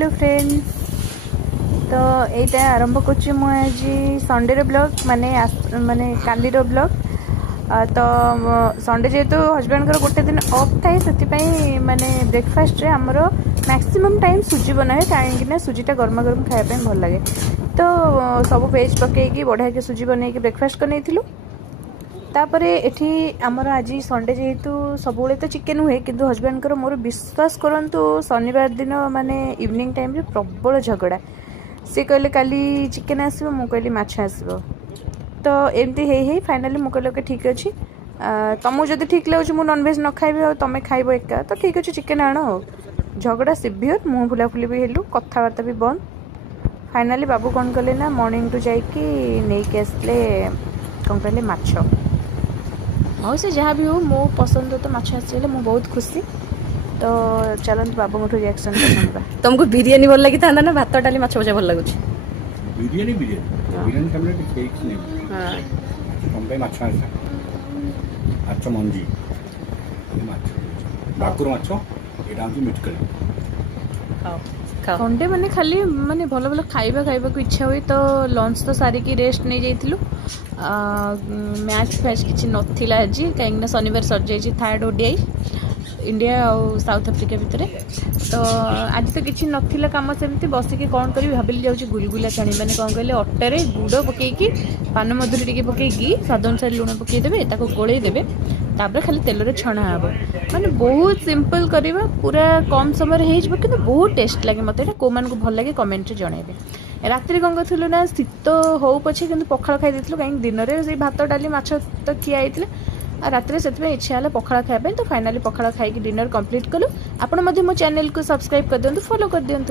Hello friends. तो यहीटा आरंभ करुच्ची मु आज संडे ब्लॉग माने माने काली ब्लॉग। तो संडे जेहेतु हजबैंड गोटे दिन ऑफ थाए से माने ब्रेकफास्ट रे हमरो मैक्सिमम टाइम सुजी बनाए कहीं सुजीटा गरमा गरम खायापे भल लगे। तो सब वेज पकईकी बढ़िया के सुजी बनई ब्रेकफास्ट कर तापर एठी आमर आज संडे जेहेतु सब तो चिकेन हुए किंतु हजबैंड मोर विश्वास करंतु शनिवार दिन माने इवनिंग टाइम रे प्रबल झगड़ा। सी कहले काली चिकेन आसो मु कहली माछ आसो। तो एमती हे फाइनाली मु कहले ओके ठीक अच्छे तुमको जब ठीक लगे मु नॉनवेज न खाइबे और तुम खाइब एका तो ठीक अच्छे चिकेन आण। झगड़ा सिवियर मुँह फुलाफुली भी हेलु कथबार्ता भी बंद। फाइनाली बाबू कौन कले ना मॉर्निंग टू जाइकी नहीं आसले कौन कहले माछ। हाँ से जहाँ भी हो मो पसंद तो माछ आसले मु बहुत खुशी। तो चलते बाबू रिएक्शन तुमको बिरयानी भल लगी था ना भात डाली माछ भजा भल लगुच? बिरयानी बिरयानी हमरे केक्स नहीं हां हम पे माछ आसा माछ मंदी माछ भाकुर माछ एटा हम मिट कर खाओ खाओ। संडे माने खाली माने भल भल खाइबा को इच्छा हुई। तो लंच तो सारिकी रेस्ट नहीं जाइथिलु। मैच फैच किसी नथिला आज कहीं शनिवार सर जाइए थर्ड ओडीआई इंडिया और साउथ अफ्रिका भितर। तो आज तो किसी नथिला काम सेमती बसिकी कौन करी भाविली जाऊँ गुलगुला छाणी मैंने कौन कहले अटारे गुड़ पकईकी पान मधुरी टी पकईकी स्वाद अनुसार लुण पकईदेवे ताको गोलैदेवे तापर खाली तेल रे छणा हे माने बहुत सिंपल करवा पूरा कम समय हो कि बहुत टेस्ट लगे। मत को मानक भल लगे कमेंट जनइबे। राति कौन करूँ ना शीत हो पछे कि पखाड़ खाई कहीं दिन में भात डाली माछ तो खिया राति से इच्छा है पखाड़ खायापी। तो फाइनाली पखाड़ खाई डिनर कंप्लीट कलु। आपण मो चैनल को सब्सक्राइब कर दिंतु फॉलो कर दिंतु।